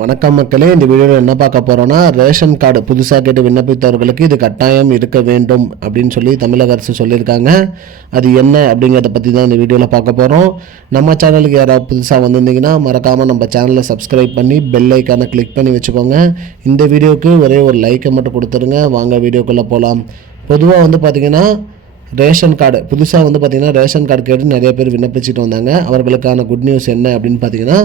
வணக்கம் மக்களே, இந்த வீடியோவில் என்ன பார்க்க போகிறோன்னா, ரேஷன் கார்டு புதுசாக கேட்டு விண்ணப்பித்தவர்களுக்கு இது கட்டாயம் இருக்க வேண்டும் அப்படின்னு சொல்லி தமிழக அரசு சொல்லியிருக்காங்க. அது என்ன அப்படிங்கிறத பற்றி தான் இந்த வீடியோவில் பார்க்க போகிறோம். நம்ம சேனலுக்கு யாராவது புதுசாக வந்திருந்தீங்கன்னா மறக்காமல் நம்ம சேனலை சப்ஸ்கிரைப் பண்ணி பெல் ஐக்கானை கிளிக் பண்ணி வச்சுக்கோங்க. இந்த வீடியோவுக்கு ஒரே ஒரு லைக்கை மட்டும் கொடுத்துருங்க. வாங்க வீடியோக்குள்ளே போகலாம். பொதுவாக பார்த்திங்கன்னா ரேஷன் கார்டு புதுசாக பார்த்திங்கன்னா ரேஷன் கார்டு கேட்டு நிறைய பேர் விண்ணப்பிச்சுட்டு வந்தாங்க. அவர்களுக்கான குட் நியூஸ் என்ன அப்படின்னு பார்த்தீங்கன்னா,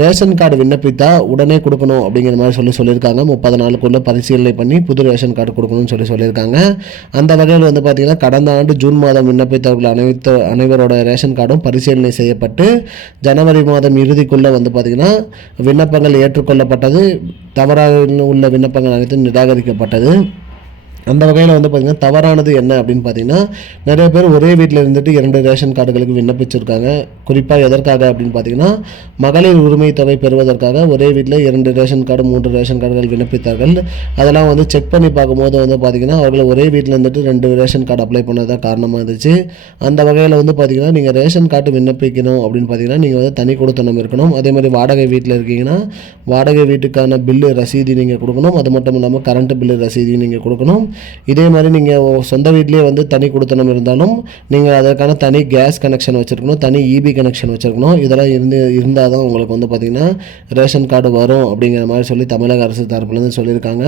ரேஷன் கார்டு விண்ணப்பித்தா உடனே கொடுக்கணும் அப்படிங்கிற மாதிரி சொல்லியிருக்காங்க. 30 நாளுக்குள்ளே பரிசீலனை பண்ணி புது ரேஷன் கார்டு கொடுக்கணும்னு சொல்லியிருக்காங்க. அந்த வகையில் பார்த்திங்கன்னா கடந்த ஆண்டு ஜூன் மாதம் விண்ணப்பித்தவர்கள் அனைவரோட ரேஷன் கார்டும் பரிசீலனை செய்யப்பட்டு ஜனவரி மாதம் இறுதிக்குள்ளே பார்த்திங்கன்னா விண்ணப்பங்கள் ஏற்றுக்கொள்ளப்பட்டது. தவறாக உள்ள விண்ணப்பங்கள் அனைத்தும் நிராகரிக்கப்பட்டது. அந்த வகையில் பார்த்திங்கன்னா தவறானது என்ன அப்படின்னு பார்த்தீங்கன்னா, நிறைய பேர் ஒரே வீட்டில் இருந்துட்டு 2 ரேஷன் கார்டுகளுக்கு விண்ணப்பிச்சிருக்காங்க. குறிப்பாக எதற்காக அப்படின்னு பார்த்தீங்கன்னா, மகளிர் உரிமை தொகை பெறுவதற்காக ஒரே வீட்டில் 2 ரேஷன் கார்டு 3 ரேஷன் கார்டுகள் விண்ணப்பித்தார்கள். அதெல்லாம் செக் பண்ணி பார்க்கும்போது பார்த்திங்கன்னா அவர்கள் ஒரே வீட்டில் இருந்துட்டு 2 ரேஷன் கார்டு அப்ளை பண்ணதான் காரணமாக இருந்துச்சு. அந்த வகையில் பார்த்திங்கன்னா நீங்கள் ரேஷன் கார்டு விண்ணப்பிக்கணும் அப்படின்னு பார்த்தீங்கன்னா நீங்கள் தனி கொடுத்தனம் இருக்கணும். அதே மாதிரி வாடகை வீட்டில் இருக்கீங்கன்னா வாடகை வீட்டுக்கான பில்லு ரசீதி நீங்கள் கொடுக்கணும். அது மட்டும் இல்லாமல் கரண்ட் பில்லு ரசீதி நீங்கள் கொடுக்கணும். இதே மாதிரி நீங்கள் சொந்த வீட்லேயே தனி கொடுத்தனம் இருந்தாலும் நீங்கள் அதற்கான தனி கேஸ் கனெக்ஷன் வச்சுருக்கணும், தனி இபி கனெக்ஷன் வச்சுருக்கணும். இதெல்லாம் இருந்தால் தான் உங்களுக்கு பார்த்திங்கன்னா ரேஷன் கார்டு வரும் அப்படிங்கிற மாதிரி சொல்லி தமிழக அரசு தரப்புலேருந்து சொல்லியிருக்காங்க.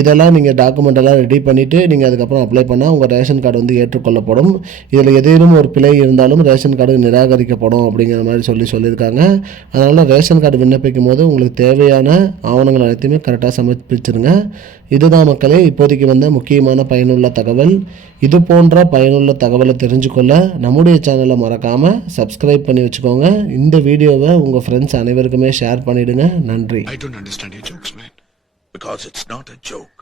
இதெல்லாம் நீங்கள் டாக்குமெண்டெல்லாம் ரெடி பண்ணிவிட்டு நீங்கள் அதுக்கப்புறம் அப்ளை பண்ணால் உங்கள் ரேஷன் கார்டு ஏற்றுக்கொள்ளப்படும். இதில் ஏதேனும் ஒரு பிழை இருந்தாலும் ரேஷன் கார்டு நிராகரிக்கப்படும் அப்படிங்கிற மாதிரி சொல்லியிருக்காங்க. அதனால் ரேஷன் கார்டு விண்ணப்பிக்கும் போது உங்களுக்கு தேவையான ஆவணங்கள் அனைத்துமே கரெக்டாக சமர்ப்பிச்சிருங்க. இதுதான் மக்களே இப்போதைக்கு முக்கியமான பயனுள்ள தகவல். இது போன்ற பயனுள்ள தகவலை தெரிஞ்சுக்கொள்ள நம்முடைய சேனலை மறக்காமல் சப்ஸ்கிரைப் பண்ணி வச்சுக்கோங்க. இந்த வீடியோவை உங்கள் ஃப்ரெண்ட்ஸ் அனைவருக்குமே ஷேர் பண்ணிவிடுங்க. நன்றி. I don't understand your jokes, man. Because it's not a joke.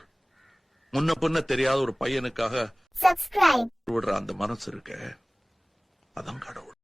முன்ன பின்ன தெரியாத ஒரு பையனுக்காக விடுற அந்த மனசு இருக்க, அதான் கடவுள்.